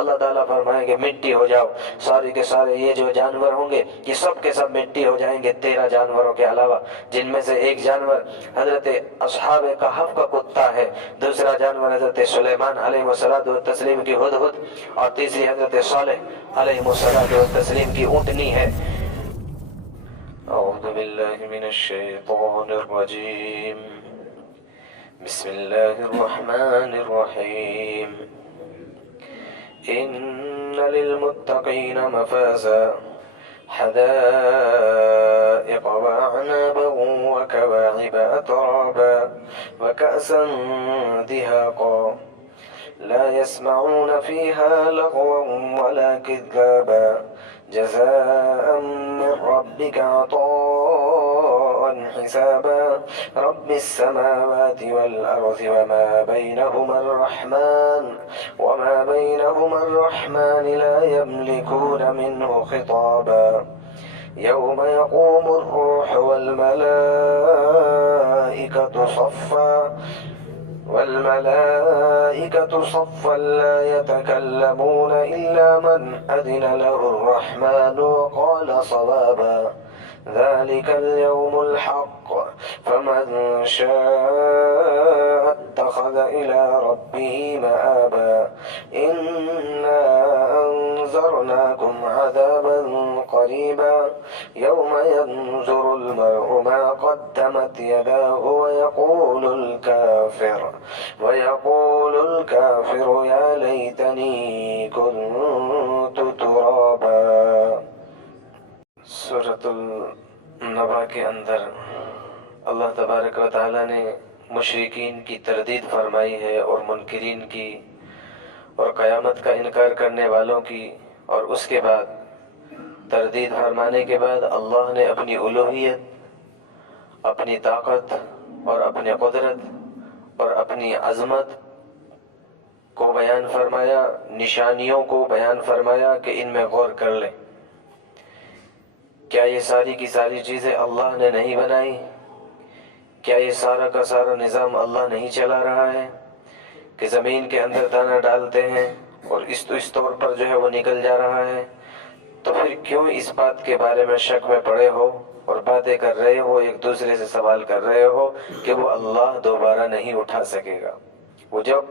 اللہ تعالیٰ فرمائیں گے مٹی ہو جاؤ، سارے کے سارے یہ جو جانور ہوں گے یہ سب کے سب مٹی ہو جائیں گے 13 جانوروں کے علاوہ، جن میں سے ایک جانور حضرت اصحاب کہف کا کتا ہے، دوسرا جانور حضرت سلیمان علیہ السلام کی ہدہد، اور تیسری حضرت صالح علیہ السلام کی اونٹنی ہے۔ اعوذ باللہ من الشیطان الرجیم، بسم اللہ الرحمن الرحیم۔ ان للمتقین مفازا حدائق وأعنابا وكواعب أترابا وكأسا دهاقا لا يسمعون فيها لغوا ولا كذابا جزاء من ربك عطاء حسابا رب السماوات والأرض وما بينهما الرحمن لا يملكون منه خطابا يوم يقوم الروح والملائكة صفا لا يتكلمون إلا من أذن له الرحمن وقال صوابا ذلك اليوم الحق فمن شاء اتخذ إلى ربه مآبا إنا أنذرناكم عذابا قريبا يوم ينظر المرء ما قدمت يداه ويقول الكافر يا ليتني كنت ترابا۔ سورۃ النبا کے اندر اللہ تبارک و تعالیٰ نے مشرکین کی تردید فرمائی ہے اور منکرین کی اور قیامت کا انکار کرنے والوں کی، اور اس کے بعد تردید فرمانے کے بعد اللہ نے اپنی الوہیت، اپنی طاقت اور اپنی قدرت اور اپنی عظمت کو بیان فرمایا، نشانیوں کو بیان فرمایا کہ ان میں غور کر لیں۔ کیا یہ ساری کی ساری چیزیں اللہ نے نہیں بنائی؟ کیا یہ سارا کا سارا نظام اللہ نہیں چلا رہا ہے کہ زمین کے اندر دانہ ڈالتے ہیں اور اس طور پر جو ہے وہ نکل جا رہا ہے؟ تو پھر کیوں اس بات کے بارے میں شک میں پڑے ہو اور باتیں کر رہے ہو، ایک دوسرے سے سوال کر رہے ہو کہ وہ اللہ دوبارہ نہیں اٹھا سکے گا؟ وہ جب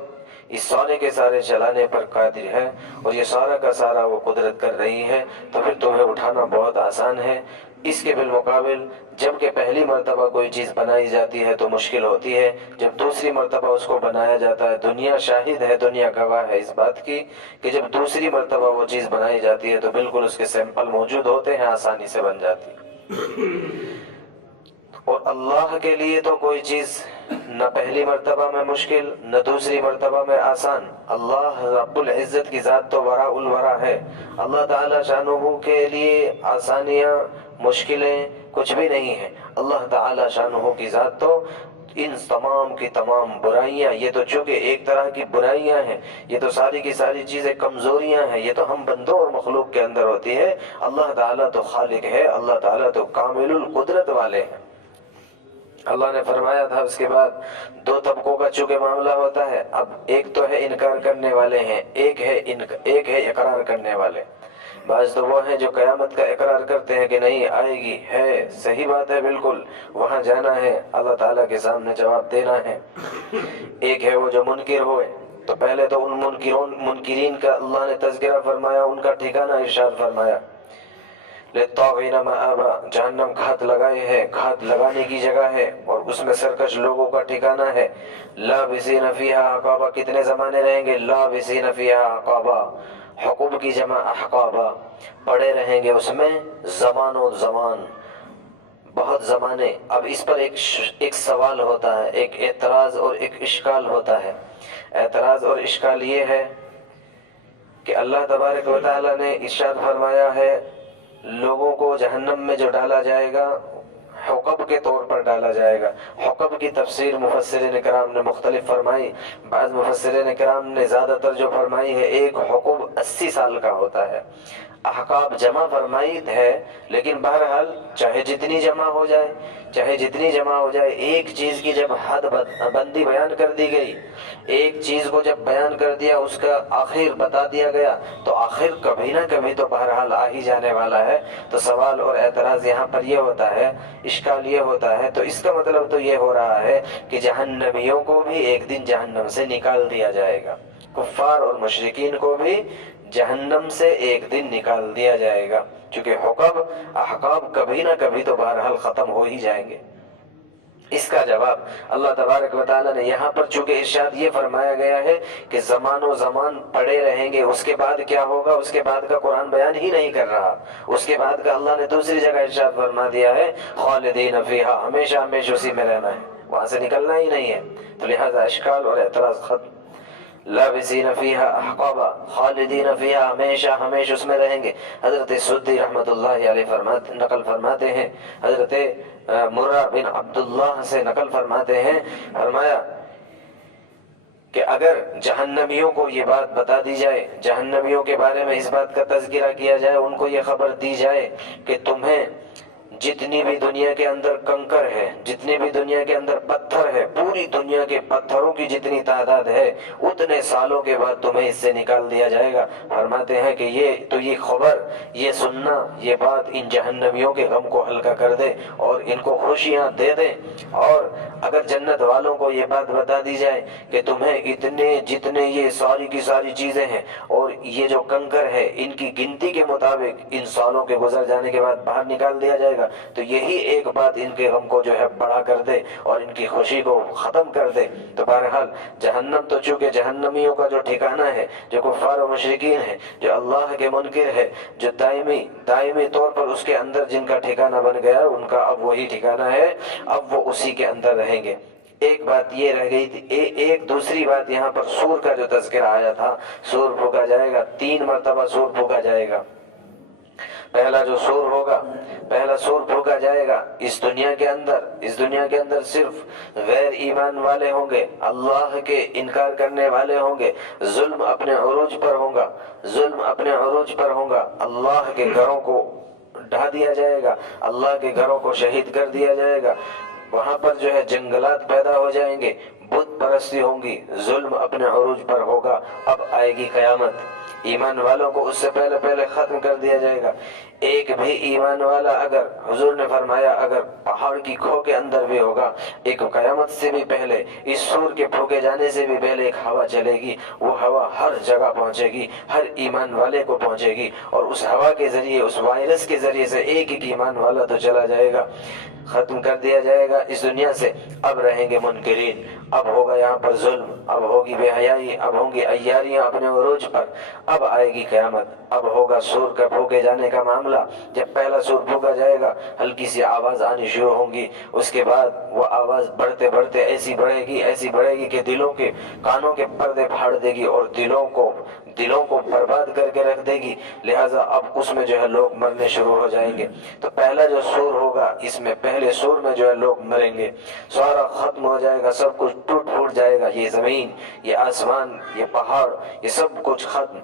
اس سارے کے سارے چلانے پر قادر ہے اور یہ سارا کا سارا وہ قدرت کر رہی ہے، تو پھر تمہیں اٹھانا بہت آسان ہے۔ اس کے بالمقابل جب کہ پہلی مرتبہ کوئی چیز بنائی جاتی ہے تو مشکل ہوتی ہے، جب دوسری مرتبہ اس کو بنایا جاتا ہے، دنیا شاہد ہے، دنیا گواہ ہے اس بات کی کہ جب دوسری مرتبہ وہ چیز بنائی جاتی ہے تو بالکل اس کے سیمپل موجود ہوتے ہیں، آسانی سے بن جاتی ہے۔ اور اللہ کے لیے تو کوئی چیز نہ پہلی مرتبہ میں مشکل نہ دوسری مرتبہ میں آسان۔ اللہ رب العزت کی ذات تو وراء الورا ہے، اللہ تعالی شانہ کے لیے آسانیاں مشکلیں کچھ بھی نہیں ہیں۔ اللہ تعالی شانہ کی ذات تو ان تمام کی تمام برائیاں، یہ تو چونکہ ایک طرح کی برائیاں ہیں، یہ تو ساری کی ساری چیزیں کمزوریاں ہیں، یہ تو ہم بندوں اور مخلوق کے اندر ہوتی ہے۔ اللہ تعالیٰ تو خالق ہے، اللہ تعالیٰ تو کامل القدرت والے ہیں۔ اللہ نے فرمایا تھا اس کے بعد دو طبقوں کا چونکہ معاملہ ہوتا ہے، اب ایک تو ہے انکار کرنے والے ہیں، ایک ہے اقرار کرنے والے۔ بعض تو وہ ہیں جو قیامت کا اقرار کرتے ہیں کہ نہیں آئے گی، ہے صحیح بات ہے، بالکل وہاں جانا ہے، اللہ تعالیٰ کے سامنے جواب دینا ہے۔ ایک ہے وہ جو منکر ہوئے، تو پہلے تو ان منکرین کا اللہ نے تذکرہ فرمایا، ان کا ٹھکانہ ارشاد فرمایا للطاغین مآبا، جہنم گھات لگائے ہے، گھات لگانے کی جگہ ہے اور اس میں سرکش لوگوں کا ٹھکانہ ہے۔ لابسین فیہا احقابا، کتنے زمانے رہیں گے؟ لابسین فیہا احقابا، حقوب کی جمع احقابا، پڑے رہیں گے اس میں زمان و زمان، بہت زمانے۔ اب اس پر ایک سوال ہوتا ہے، ایک اعتراض اور ایک اشکال ہوتا ہے۔ اعتراض اور اشکال یہ ہے کہ اللہ تبارک و تعالیٰ نے ارشاد فرمایا ہے لوگوں کو جہنم میں جو ڈالا جائے گا حقب کے طور پر ڈالا جائے گا۔ حقب کی تفسیر مفسرین کرام نے مختلف فرمائی، بعض مفسرین کرام نے زیادہ تر جو فرمائی ہے ایک حقب 80 سال کا ہوتا ہے۔ احقاب جمع فرمائی ہے، لیکن بہرحال چاہے جتنی جمع ہو جائے، ایک چیز کی جب حد بندی بیان کر دی گئی، ایک چیز کو جب بیان کر دیا، اس کا آخر بتا دیا گیا، تو آخر کبھی نہ کبھی تو بہرحال آ ہی جانے والا ہے۔ تو سوال اور اعتراض یہاں پر یہ ہوتا ہے، اشکال یہ ہوتا ہے، تو اس کا مطلب تو یہ ہو رہا ہے کہ جہنمیوں کو بھی ایک دن جہنم سے نکال دیا جائے گا، کفار اور مشرکین کو بھی جہنم سے ایک دن نکال دیا جائے گا، چونکہ احقاب کبھی نہ کبھی تو بہرحال ختم ہو ہی جائیں گے۔ اس کا جواب اللہ تبارک و تعالیٰ نے یہاں پر چونکہ ارشاد یہ فرمایا گیا ہے کہ زمان و زمان پڑے رہیں گے، اس کے بعد کیا ہوگا اس کے بعد کا قرآن بیان ہی نہیں کر رہا، اس کے بعد کا اللہ نے دوسری جگہ ارشاد فرما دیا ہے خالدین فیہا، ہمیشہ ہمیشہ اسی میں رہنا ہے، وہاں سے نکلنا ہی نہیں ہے۔ تو لہذا اشکال اور اعتراض ختم۔ لابسین فیہا احقابا، خالدین فیہا، ہمیشہ ہمیشہ اس میں رہیں گے۔ حضرت سدی رحمۃ اللہ علیہ نقل فرماتے ہیں، حضرت مرہ بن عبداللہ سے نقل فرماتے ہیں، فرمایا کہ اگر جہنمیوں کو یہ بات بتا دی جائے، جہنمیوں کے بارے میں اس بات کا تذکرہ کیا جائے، ان کو یہ خبر دی جائے کہ تمہیں جتنی بھی دنیا کے اندر کنکر ہے، جتنی بھی دنیا کے اندر پتھر ہے، پوری دنیا کے پتھروں کی جتنی تعداد ہے، اتنے سالوں کے بعد تمہیں اس سے نکال دیا جائے گا۔ فرماتے ہیں کہ یہ خبر، یہ سننا، یہ بات ان جہنمیوں کے غم کو ہلکا کر دے اور ان کو خوشیاں دے دیں۔ اور اگر جنت والوں کو یہ بات بتا دی جائے کہ تمہیں جتنے یہ ساری کی ساری چیزیں ہیں اور یہ جو کنکر ہے، ان کی گنتی کے مطابق ان سالوں کے گزر جانے کے بعد باہر نکال دیا جائے گا، تو یہی ایک بات ان کے غم کو جو ہے بڑا کر دے اور ان کی خوشی کو ختم کر دے۔ تو بہرحال جہنم تو چونکہ جہنمیوں کا جو ٹھکانہ ہے، جو کفار و مشرکین ہے، جو اللہ کے منکر ہے، جو دائمی طور پر اس کے اندر جن کا ٹھکانہ بن گیا، ان کا اب وہی ٹھکانہ ہے، اب وہ اسی کے اندر رہیں گے۔ ایک بات یہ رہ گئی تھی، ایک دوسری بات یہاں پر سور کا جو تذکرہ آیا تھا، سور پھونکا جائے گا، 3 مرتبہ سور پھونکا جائے گا۔ پہلا سور پھونکا جائے گا اس دنیا کے اندر صرف غیر ایمان والے ہوں گے، اللہ کے انکار کرنے والے ہوں گے، ظلم اپنے عروج پر ہوگا، اللہ کے گھروں کو ڈھا دیا جائے گا، اللہ کے گھروں کو شہید کر دیا جائے گا، وہاں پر جو ہے جنگلات پیدا ہو جائیں گے، بت پرستی ہوں گی، ظلم اپنے عروج پر ہوگا۔ اب آئے گی قیامت، ایمان والوں کو اس سے پہلے ختم کر دیا جائے گا۔ ایک بھی ایمان والا اگر، حضور نے فرمایا، اگر پہاڑ کی کھو کے اندر بھی ہوگا، ایک قیامت سے بھی پہلے، اس سور کے پھونکے جانے سے بھی پہلے ایک ہوا چلے گی، وہ ہوا ہر جگہ پہنچے گی، ہر ایمان والے کو پہنچے گی، اور اس ہوا کے ذریعے، اس وائرس کے ذریعے سے ایک ایمان والا تو چلا جائے گا، ختم کر دیا جائے گا اس دنیا سے۔ اب رہیں گے منکرین، اب ہوگا یہاں پر ظلم، اب ہوگی بے حیائی، اب ہوں گی عیاریاں اپنے عروج پر، اب آئے گی قیامت، اب ہوگا سور کا پھونکے جانے کا معاملہ۔ جب پہلا سور پھونکا جائے گا، ہلکی سی آواز آنی شروع ہوں گی، اس کے بعد وہ آواز بڑھتے ایسی بڑھے گی کہ دلوں کے، کانوں کے پردے پھاڑ دے گی اور دلوں کو برباد کر کے رکھ دے گی۔ لہٰذا اب اس میں جو ہے لوگ مرنے شروع ہو جائیں گے۔ تو پہلا جو سور ہوگا، اس میں پہلے سور میں جو ہے لوگ مریں گے، سارا ختم ہو جائے گا، سب کچھ ٹوٹ پھوٹ جائے گا، یہ زمین، یہ آسمان، یہ پہاڑ، یہ سب کچھ ختم۔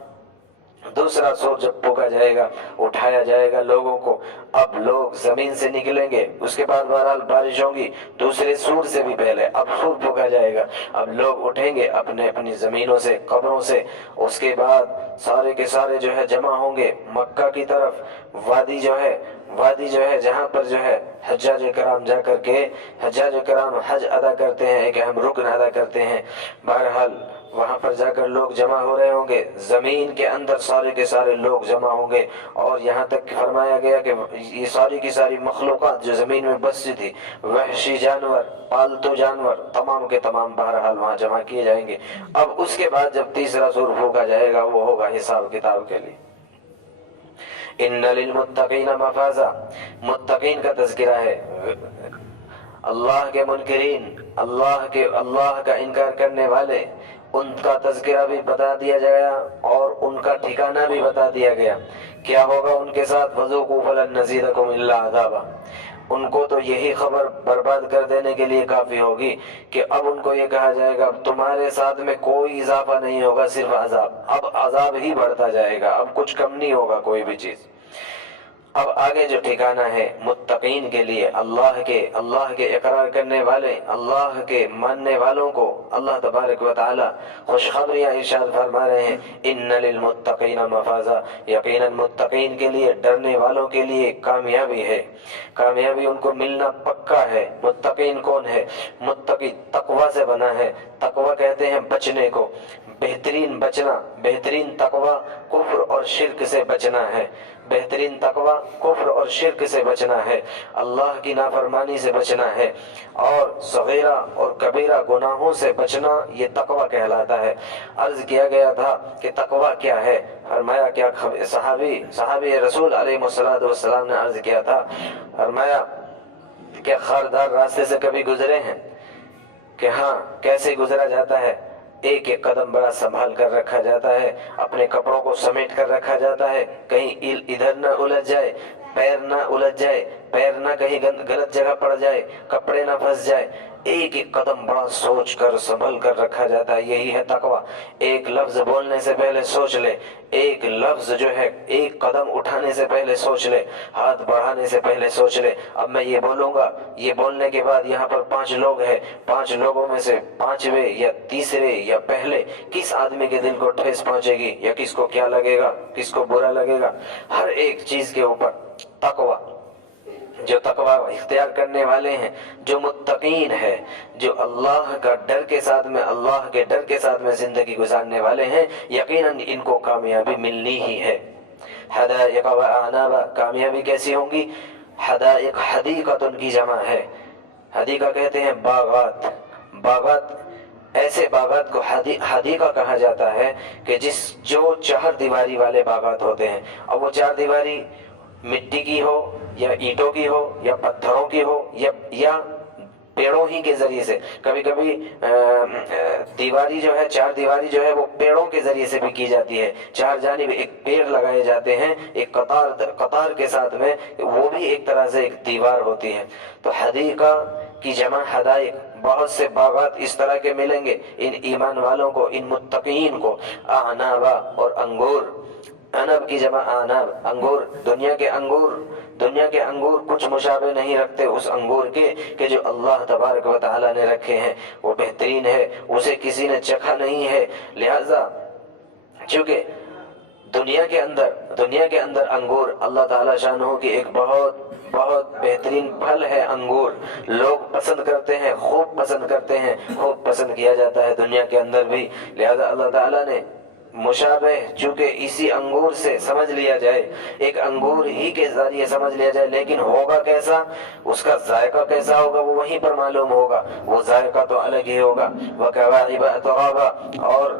دوسرا سور جب پھونکا جائے گا، اٹھایا جائے گا لوگوں کو، اب لوگ زمین سے نکلیں گے، اس کے بعد بہرحال بارش ہوگی، دوسرے سور سے بھی پہلے اب سور پھونکا جائے گا، اب لوگ اٹھیں گے اپنی زمینوں سے، قبروں سے، اس کے بعد سارے کے سارے جو ہے جمع ہوں گے مکہ کی طرف۔ وادی جو ہے جہاں پر جو ہے حجاج کرام جا کر کے، حجاج کرام حج ادا کرتے ہیں، ایک اہم رکن ادا کرتے ہیں، بہرحال وہاں پر جا کر لوگ جمع ہو رہے ہوں گے، زمین کے اندر سارے کے سارے لوگ جمع ہوں گے، اور یہاں تک فرمایا گیا کہ یہ ساری کی ساری مخلوقات جو زمین میں بستی تھی، وحشی جانور، پالتو جانور، تمام کے تمام بہرحال وہاں جمع کیے جائیں گے۔ اب اس کے بعد جب تیسرا سور پھونکا جائے گا، وہ ہوگا حساب کتاب کے لیے۔ ان للمتقین مفازا، متقین کا تذکرہ ہے، اللہ کے منکرین، اللہ کا انکار کرنے والے، ان کا تذکرہ بھی بتا دیا گیا اور ان کا ٹھکانہ بھی بتا دیا گیا۔ کیا ہوگا ان کے ساتھ؟ فذوقوا فلن نزیدکم الا عذابا، ان کو تو یہی خبر برباد کر دینے کے لیے کافی ہوگی کہ اب ان کو یہ کہا جائے گا اب تمہارے ساتھ میں کوئی اضافہ نہیں ہوگا، صرف عذاب، اب عذاب ہی بڑھتا جائے گا، اب کچھ کم نہیں ہوگا کوئی بھی چیز۔ اب آگے جو ٹھکانہ ہے متقین کے لیے، اللہ کے اقرار کرنے والے، اللہ کے ماننے والوں کو اللہ تبارک و تعالی خوشخبریاں ارشاد فرما رہے ہیں، ان للمتقین مفازا، یقیناً متقین کے لیے، ڈرنے والوں کے لیے کامیابی ہے، کامیابی ان کو ملنا پکا ہے۔ متقین کون ہے؟ متقی تقوی سے بنا ہے، تقوی کہتے ہیں بچنے کو، بہترین بچنا، بہترین تقوی کفر اور شرک سے بچنا ہے، بہترین تقوی کفر اور شرک سے بچنا ہے، اللہ کی نافرمانی سے بچنا ہے، اور صغیرہ اور کبیرہ گناہوں سے بچنا، یہ تقوی کہلاتا ہے۔ عرض کیا گیا تھا کہ تقوی کیا ہے؟ فرمایا کیا صحابی رسول علیہ السلام نے عرض کیا تھا، فرمایا کہ خاردار راستے سے کبھی گزرے ہیں؟ کہ ہاں۔ کیسے گزرا جاتا ہے؟ ایک ایک قدم بڑا سنبھال کر رکھا جاتا ہے، اپنے کپڑوں کو سمیٹ کر رکھا جاتا ہے، کہیں ادھر نہ الجھ جائے، پیر نہ الجھ جائے، پیر نہ کہیں غلط جگہ پڑ جائے، کپڑے نہ پھنس جائے، ایک ایک قدم بڑا سوچ کر سنبھل کر رکھا جاتا ہے، یہی ہے تقوی۔ ایک لفظ بولنے سے پہلے سوچ لے، ایک لفظ جو ہے ایک قدم اٹھانے سے پہلے سوچ لے، ہاتھ بڑھانے سے پہلے سوچ لے، اب میں یہ بولوں گا، یہ بولنے کے بعد یہاں پر 5 لوگ ہیں، 5 لوگوں میں سے 5ویں یا تیسرے یا پہلے کس آدمی کے دل کو ٹھیس پہنچے گی، یا کس کو کیا لگے گا، کس کو برا لگے گا، ہر ایک چیز کے اوپر تقوی۔ جو تقوی اختیار کرنے والے ہیں، جو متقین ہے، جو اللہ کا ڈر کے ساتھ میں، اللہ کے ڈر کے ساتھ میں زندگی گزارنے والے ہیں، یقیناً ان کو کامیابی ملنی ہی ہے۔ حدائق و اعنابا، کامیابی کیسی ہوں گی؟ حدائق حدیقت ان کی جمع ہے، حدیقہ کہتے ہیں باغات، باغات ایسے باغات کو حدیقہ کہا جاتا ہے کہ جو 4 دیواری والے باغات ہوتے ہیں، اب وہ 4 دیواری مٹی کی ہو یا اینٹوں کی ہو یا پتھروں کی ہو یا پیڑوں ہی کے ذریعے سے، کبھی کبھی دیواری جو ہے، 4 دیواری جو ہے وہ پیڑوں کے ذریعے سے بھی کی جاتی ہے، 4 جانب ایک پیڑ لگائے جاتے ہیں ایک قطار کے ساتھ میں، وہ بھی ایک طرح سے ایک دیوار ہوتی ہے۔ تو حدیقہ کی جمع حدائق، بہت سے باغات اس طرح کے ملیں گے ان ایمان والوں کو، ان متقین کو۔ اعنابا، اور انگور، عنب کی جمع عناب، انگور، دنیا کے انگور کچھ مشابہ نہیں رکھتے اس انگور کے کہ جو اللہ تبارک و تعالی نے رکھے ہیں، وہ بہترین ہے، اسے کسی نے چکھا نہیں ہے۔ لہذا چونکہ دنیا کے اندر انگور اللہ تعالی شانہ کی ایک بہت بہترین پھل ہے، انگور لوگ پسند کرتے ہیں، خوب پسند کرتے ہیں، خوب پسند کیا جاتا ہے دنیا کے اندر بھی۔ لہذا اللہ تعالیٰ نے مشابہ چونکہ اسی انگور سے سمجھ لیا جائے، ایک انگور ہی کے ذریعے سمجھ لیا جائے، لیکن ہوگا کیسا، اس کا ذائقہ کیسا ہوگا وہ وہیں پر معلوم ہوگا، وہ ذائقہ تو الگ ہی ہوگا۔ وَكَوَاعِبَ أَتْرَابًا، اور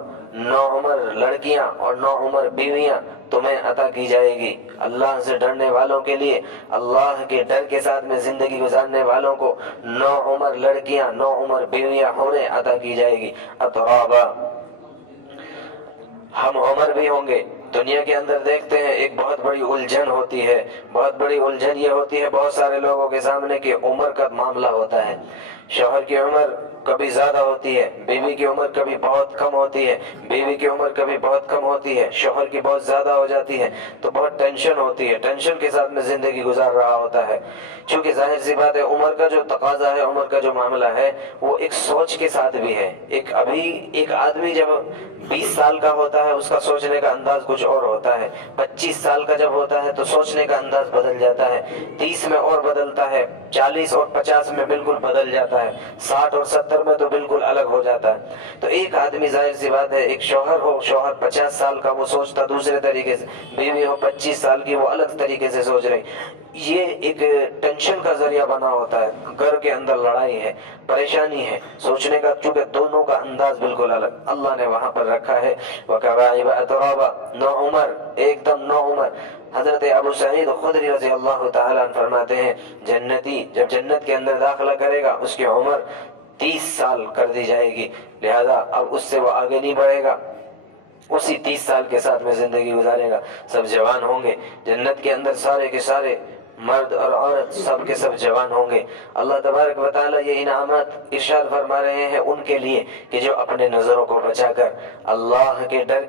9 عمر لڑکیاں اور 9 عمر بیویاں تمہیں عطا کی جائے گی۔ اللہ سے ڈرنے والوں کے لیے، اللہ کے ڈر کے ساتھ میں زندگی گزارنے والوں کو 9 عمر لڑکیاں، 9 عمر بیویاں حوریں عطا کی جائے گی۔ اطرابا، ہم عمر بھی ہوں گے۔ دنیا کے اندر دیکھتے ہیں ایک بہت بڑی الجھن ہوتی ہے، بہت بڑی الجھن یہ ہوتی ہے بہت سارے لوگوں کے سامنے کہ عمر کا معاملہ ہوتا ہے، شوہر کی عمر کبھی زیادہ ہوتی ہے، بیوی کی عمر کبھی بہت کم ہوتی ہے، بیوی کی عمر کبھی بہت کم ہوتی ہے، شوہر کی بہت زیادہ ہو جاتی ہے، تو بہت ٹینشن ہوتی ہے، ٹینشن کے ساتھ میں زندگی گزار رہا ہوتا ہے۔ چونکہ ظاہر سی بات ہے عمر کا جو تقاضا ہے، عمر کا جو معاملہ ہے وہ ایک سوچ کے ساتھ بھی ہے۔ ایک آدمی جب 20 سال کا ہوتا ہے اس کا سوچنے کا انداز کچھ اور ہوتا ہے، 25 سال کا جب ہوتا ہے تو سوچنے کا انداز بدل جاتا ہے، 30 میں اور بدلتا ہے، 40 اور 50 میں بالکل بدل جاتا ہے، 60 اور 70 میں تو بالکل الگ ہو جاتا ہے۔ تو ایک آدمی ظاہر سی بات ہے، ایک شوہر 50 سال کا وہ سوچتا دوسرے طریقے سے، بیوی ہو 25 سال کی وہ الگ طریقے سے سوچ رہی، یہ ایک ٹینشن کا ذریعہ بنا ہوتا ہے، گھر کے اندر لڑائی ہے، پریشانی ہے، سوچنے کا، چونکہ دونوں کا انداز بالکل الگ اللہ نے وہاں پر رکھا ہے۔ وَكَوَاعِبَ أَتْرَابًا، 9 عمر، ایک دم 9 عمر۔ حضرت ابو سعید خدری رضی اللہ تعالیٰ عنہ فرماتے ہیں جنتی جب جنت کے اندر داخلہ کرے گا اس کی عمر 30 سال کر دی جائے گی، لہذا اب اس سے وہ آگے نہیں بڑھے گا، اسی 30 سال کے ساتھ میں زندگی گزارے گا، سب جوان ہوں گے، جنت کے اندر سارے کے سارے مرد اور عورت سب کے سب جوان ہوں گے۔ اللہ تبارک و تعالیٰ یہ انعامات ارشاد فرما رہے ہیں ان کے لیے کہ جو اپنے نظروں کو بچا کر اللہ کے ڈر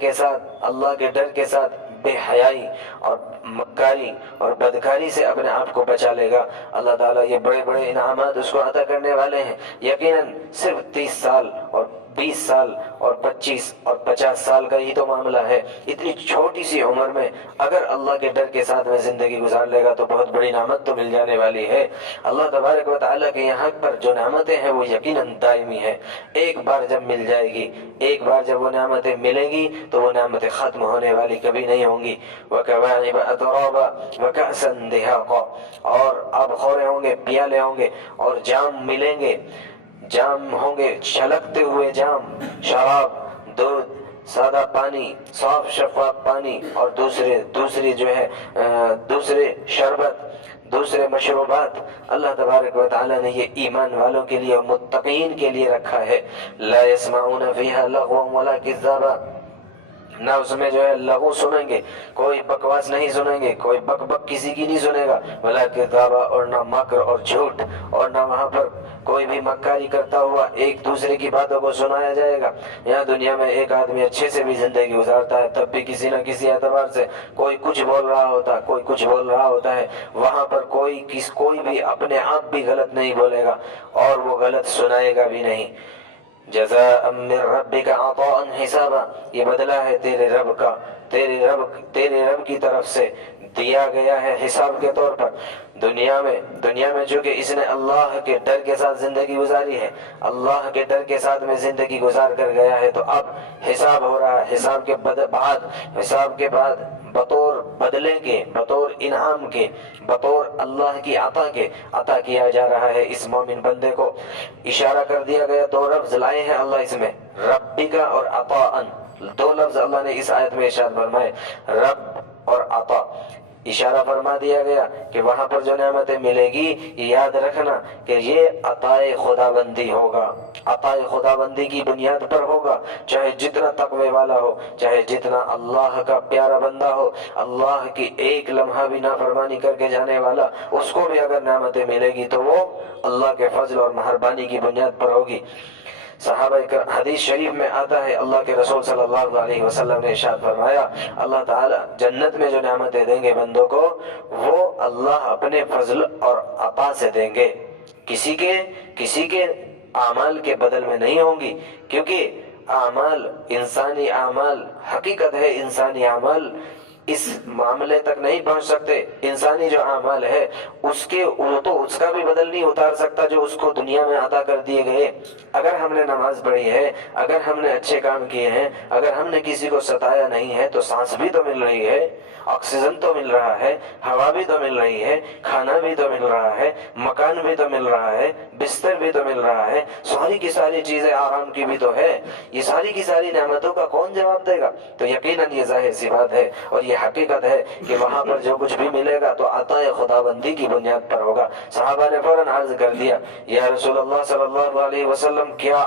کے ساتھ بے حیائی اور مکاری اور بدکاری سے اپنے آپ کو بچا لے گا۔ اللہ تعالیٰ یہ بڑے بڑے انعامات اس کو عطا کرنے والے ہیں۔ یقیناً صرف 30 سال اور 20 سال اور 25 اور 50 سال کا ہی تو معاملہ ہے۔ اتنی چھوٹی سی عمر میں اگر اللہ کے ڈر کے ساتھ میں زندگی گزار لے گا تو بہت بڑی نعمت تو مل جانے والی ہے۔ اللہ تبارک و تعالیٰ کے یہاں پر جو نعمتیں ہیں وہ یقیناً دائمی ہیں۔ ایک بار جب مل جائے گی، ایک بار جب وہ نعمتیں ملیں گی تو وہ نعمتیں ختم ہونے والی کبھی نہیں ہوں گی۔ وَكَوَاعِبَ أَتْرَابًا وَكَأْسًا دِهَاقًا، اور آب خورے ہوں گے، پیالے ہوں گے اور جام ملیں گے، جام ہوں گے، چھلکتے ہوئے جام، شراب، دودھ، سادہ پانی، صاف شفاف پانی اور دوسرے شربت، دوسرے مشروبات۔ اللہ تبارک و تعالیٰ نے یہ ایمان والوں کے لیے اور متقین کے لیے رکھا ہے۔ لا يسمعون فيها لغوا ولا كذابا، نہ اس میں جو ہے لغو سنیں گے، کوئی بکواس نہیں سنیں گے، کوئی بک کسی کی نہیں سنے گا، ولا کذابا، اور نہ مکر اور جھوٹ، اور نہ وہاں پر کوئی بھی مکاری کرتا ہوا ایک دوسرے کی باتوں کو سنایا جائے گا۔ یہاں دنیا میں ایک آدمی اچھے سے بھی زندگی گزارتا ہے تب بھی کسی نہ کسی اعتبار سے کوئی کچھ بول رہا ہوتا ہے، کوئی کچھ بول رہا ہوتا ہے۔ وہاں پر کوئی بھی اپنے آپ بھی غلط نہیں بولے گا اور وہ غلط سنائے گا بھی نہیں۔ جزاء من ربک عطاء حسابا، یہ بدلہ ہے تیرے رب کا، تیرے رب کی طرف سے دیا گیا ہے حساب کے طور پر۔ دنیا میں چونکہ اس نے اللہ کے ڈر کے ساتھ زندگی گزاری ہے، اللہ کے ڈر کے ساتھ میں زندگی گزار کر گیا ہے، تو اب حساب ہو رہا ہے۔ حساب کے بعد بطور بدلے کے، بطور انعام کے، بطور اللہ کی عطا کے عطا کیا جا رہا ہے اس مومن بندے کو۔ اشارہ کر دیا گیا، دو لفظ لائے ہیں اللہ اس میں، ربکا اور عطاءً، دو لفظ اللہ نے اس آیت میں ارشاد فرمائے، رب اور عطا۔ اشارہ فرما دیا گیا کہ وہاں پر جو نعمتیں ملے گی یاد رکھنا کہ یہ عطائے خدا بندی ہوگا، عطائے خدا بندی کی بنیاد پر ہوگا۔ چاہے جتنا تقوی والا ہو، چاہے جتنا اللہ کا پیارا بندہ ہو، اللہ کی ایک لمحہ بھی نافرمانی کر کے جانے والا، اس کو بھی اگر نعمتیں ملے گی تو وہ اللہ کے فضل اور مہربانی کی بنیاد پر ہوگی۔ صحابہ حدیث شریف میں آتا ہے، اللہ کے رسول صلی اللہ علیہ وسلم نے ارشاد فرمایا، اللہ تعالیٰ جنت میں جو نعمتیں دیں گے بندوں کو، وہ اللہ اپنے فضل اور عطا سے دیں گے، کسی کے اعمال کے بدل میں نہیں ہوں گی، کیونکہ انسانی اعمال، حقیقت ہے انسانی اعمال اس معاملے تک نہیں پہنچ سکتے۔ انسانی جو اعمال ہے اس کا بھی بدل نہیں اتار سکتا جو اس کو دنیا میں عطا کر دیے گئے۔ اگر ہم نے نماز پڑھی ہے، اگر ہم نے اچھے کام کیے ہیں، اگر ہم نے کسی کو ستایا نہیں ہے تو سانس بھی تو مل رہی ہے، آکسیجن تو مل رہا ہے، ہوا بھی تو مل رہی ہے، کھانا بھی تو مل رہا ہے، مکان بھی تو مل رہا ہے، بستر بھی تو مل رہا ہے، ساری کی ساری چیزیں آرام کی بھی تو ہے۔ یہ ساری کی ساری نعمتوں کا کون جواب دے گا؟ تو یقیناً یہ ظاہر سی بات ہے اور یہ حقیقت ہے کہ وہاں پر جو کچھ بھی ملے گا تو عطائے خدا بندی کی بنیاد پر ہوگا۔ صحابہ نے فوراً عرض کر دیا، یا رسول اللہ صلی اللہ علیہ وسلم، کیا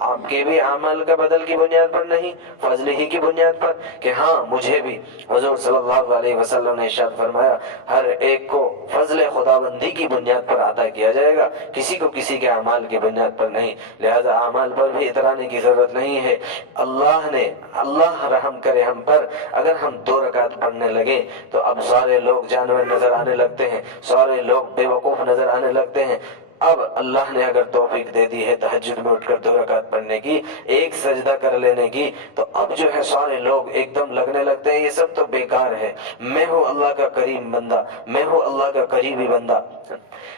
آپ کے بھی اعمال کا بدل کی بنیاد پر نہیں، فضل ہی کی بنیاد پر؟ کہ ہاں مجھے بھی۔ حضور صلی اللہ علیہ وسلم نے ارشاد فرمایا، ہر ایک کو فضل خدا بندی کی بنیاد پر عطا کیا جائے گا، کسی کو کسی کے اعمال کی بنیاد پر نہیں۔ لہذا اعمال پر بھی اترانے کی ضرورت نہیں ہے۔ اللہ رحم کرے ہم پر، اگر ہم 2 رکعت پڑھنے لگے تو اب سارے لوگ جانور نظر آنے لگتے ہیں، سارے لوگ بے وقوف نظر آنے لگتے ہیں۔ اب اللہ نے اگر توفیق دے دی ہے تہجد میں اٹھ کر 2 رکعت پڑھنے کی، ایک سجدہ کر لینے کی، تو اب جو ہے سارے لوگ ایک دم لگنے لگتے ہیں یہ سب تو بیکار ہے، میں ہوں اللہ کا کریم بندہ، میں ہوں اللہ کا قریبی بندہ۔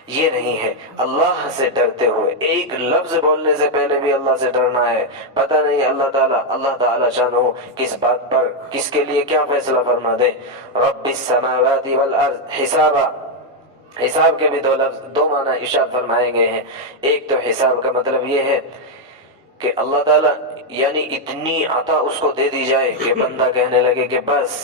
یہ نہیں ہے، اللہ سے ڈرتے ہوئے، ایک لفظ بولنے سے پہلے بھی اللہ سے ڈرنا ہے۔ پتہ نہیں اللہ تعالیٰ شانہ کس بات پر، کس کے لیے کیا فیصلہ فرما دے۔ رب السماوات والارض حسابا، حساب کے بھی 2 لفظ، 2 معنی ارشاد فرمائے گئے ہیں۔ ایک تو حساب کا مطلب یہ ہے کہ اللہ تعالیٰ یعنی اتنی عطا اس کو دے دی جائے کہ بندہ کہنے لگے کہ بس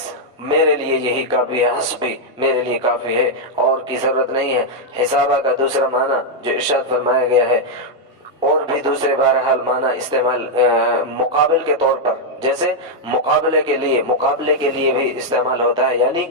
میرے لیے یہی کافی ہے، حسبی، میرے لیے کافی ہے اور کی ضرورت نہیں ہے۔ حسابہ کا دوسرا معنی جو ارشاد فرمایا گیا ہے، اور بھی دوسرے بہرحال معنی استعمال مقابل کے طور پر، جیسے مقابلے کے لیے بھی استعمال ہوتا ہے، یعنی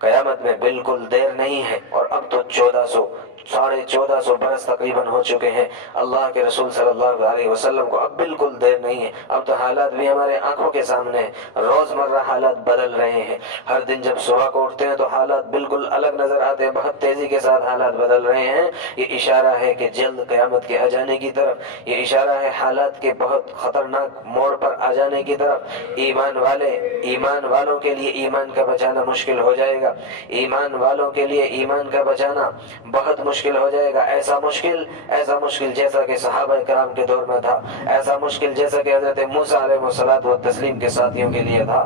قیامت میں بالکل دیر نہیں ہے، اور اب تو 1400 برس تقریباً ہو چکے ہیں اللہ کے رسول صلی اللہ علیہ وسلم کو، اب بالکل دیر نہیں ہے، اب تو حالات بھی ہمارے آنکھوں کے سامنے ہیں، روزمرہ حالات بدل رہے ہیں، ہر دن جب صبح کو اٹھتے ہیں تو حالات بالکل الگ نظر آتے ہیں، بہت تیزی کے ساتھ حالات بدل رہے ہیں۔ یہ اشارہ ہے کہ جلد قیامت کے آ جانے کی طرف، یہ اشارہ ہے حالات کے بہت خطرناک موڑ پر آ جانے کی طرف۔ ایمان والوں کے لیے ایمان کا بچانا مشکل ہو جائے گا، ایمان والوں کے لیے ایمان کا بچانا بہت مشکل ہو جائے گا، ایسا مشکل جیسا کہ صحابہ کرام کے دور میں تھا، ایسا مشکل جیسا کہ حضرت موسیٰ علیہ الصلوۃ والتسلیم کے ساتھیوں کے لیے تھا۔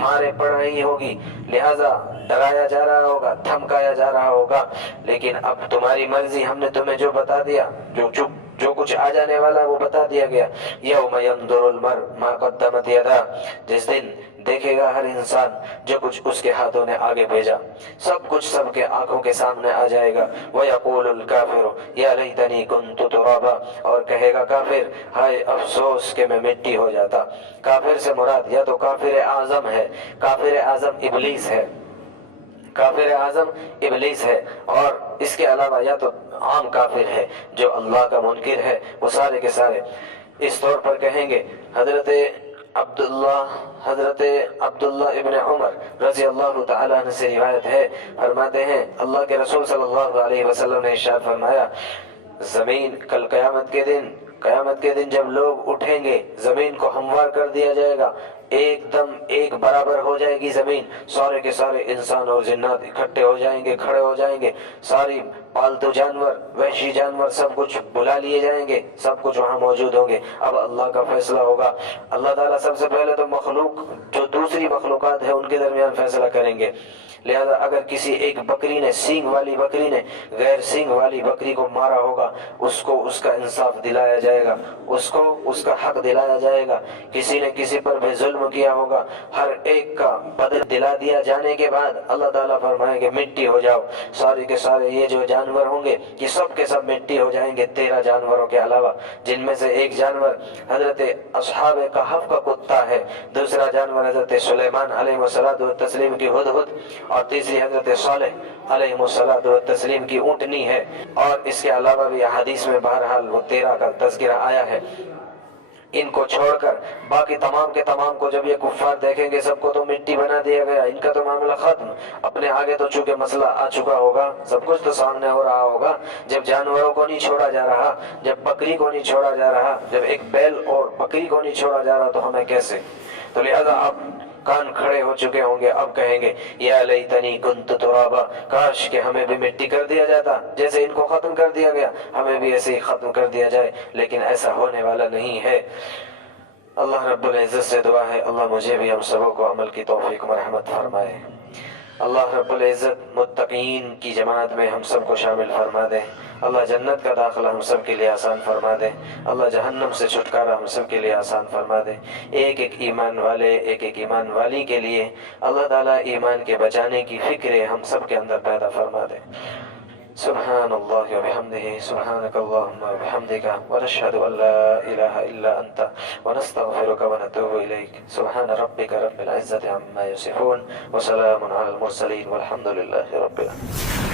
مارے پڑ رہی ہوگی، لہذا ڈرایا جا رہا ہوگا، دھمکایا جا رہا ہوگا، لیکن اب تمہاری مرضی، ہم نے تمہیں جو بتا دیا، جو کچھ آ جانے والا وہ بتا دیا گیا۔ یوم ینظر المرء ما قدمت یداہ، جس دن دیکھے گا ہر انسان جو کچھ اس کے ہاتھوں نے آگے بھیجا، سب کچھ سب کے آنکھوں کے سامنے آ جائے گا۔ وَيَقُولُ الْكَافِرُ يَا لَيْتَنِي كُنْتُ تُرَابًا، اور کہے گا کافر، ہائے افسوس کہ میں مٹی ہو جاتا۔ کافر سے مراد یا تو کافر اعظم ہے، کافر اعظم ابلیس ہے، کافر اعظم ابلیس ہے، اور اس کے علاوہ یا تو عام کافر ہے جو اللہ کا منکر ہے، وہ سارے کے سارے اس طور پر کہیں گے۔ حضرت عبداللہ ابن عمر رضی اللہ تعالیٰ عنہ سے روایت ہے، فرماتے ہیں اللہ کے رسول صلی اللہ علیہ وسلم نے ارشاد فرمایا، زمین کل قیامت کے دن جب لوگ اٹھیں گے، زمین کو ہموار کر دیا جائے گا، ایک دم ایک برابر ہو جائے گی زمین، سارے کے سارے انسان اور جنات اکٹھے ہو جائیں گے، کھڑے ہو جائیں گے، ساری پالتو جانور، وحشی جانور سب کچھ بلا لیے جائیں گے، سب کچھ وہاں موجود ہوں گے۔ اب اللہ کا فیصلہ ہوگا، اللہ تعالیٰ سب سے پہلے تو مخلوق جو دوسری مخلوقات ہیں ان کے درمیان فیصلہ کریں گے۔ لہذا اگر کسی ایک بکری نے، سینگ والی بکری نے غیر سینگ والی بکری کو مارا ہوگا، اس کو اس کا انصاف دلایا جائے گا، اس کو اس کا حق دلایا جائے گا۔ کسی نے کسی پر بھی ظلم کیا ہوگا، ہر ایک کا بدل دلا دیا جانے کے بعد اللہ تعالیٰ فرمائیں گے مٹی ہو جاؤ، سارے کے سارے یہ جو جانور ہوں گے یہ سب کے سب مٹی ہو جائیں گے، 13 جانوروں کے علاوہ، جن میں سے ایک جانور حضرت اصحاب کہف کا کتا ہے، دوسرا جانور حضرت سلیمان علیہ السلام کی ہدہد، اور تیسری حضرت صالح علیہ السلام کی اونٹنی ہے، اور اس کے علاوہ بھی احادیث میں بہرحال وہ 13 کا تذکرہ آیا ہے۔ ان کو چھوڑ کر باقی تمام کے تمام کو جب یہ کفار دیکھیں گے، سب کو تو مٹی بنا دیا گیا، ان کا تو معاملہ ختم، اپنے آگے تو چونکہ مسئلہ آ چکا ہوگا، سب کچھ تو سامنے ہو رہا ہوگا، جب جانوروں کو نہیں چھوڑا جا رہا، جب بکری کو نہیں چھوڑا جا رہا، جب ایک بیل اور بکری کو نہیں چھوڑا جا رہا تو ہمیں کیسے؟ تو لہذا اب کان کھڑے ہو چکے ہوں گے، اب کہیں گے یا لیتنی کنت ترابا، کاش کہ ہمیں بھی مٹی کر دیا جاتا، جیسے ان کو ختم کر دیا گیا ہمیں بھی ایسے ہی ختم کر دیا جائے، لیکن ایسا ہونے والا نہیں ہے۔ اللہ رب العزت سے دعا ہے اللہ مجھے بھی ہم سبوں کو عمل کی توفیق مرحمت فرمائے۔ اللہ رب العزت متقین کی جماعت میں ہم سب کو شامل فرما دے، اللہ جنت کا داخلہ ہم سب کے لیے آسان فرما دے، اللہ جہنم سے چھٹکارا ہم سب کے لیے آسان فرما دے۔ ایک ایک ایمان والے، ایک ایک ایمان والی کے لیے اللہ تعالیٰ ایمان کے بچانے کی فکر ہم سب کے اندر پیدا فرما دے۔ سبحان اللہ وبحمدہ، سبحانک اللہم وبحمدک، ونشہد ان لا الہ الا انت، ونستغفرک ونتوب الیک۔ سبحان ربک رب العزت عما یصفون، وسلام علی المرسلین، والحمد للہ رب العالمین۔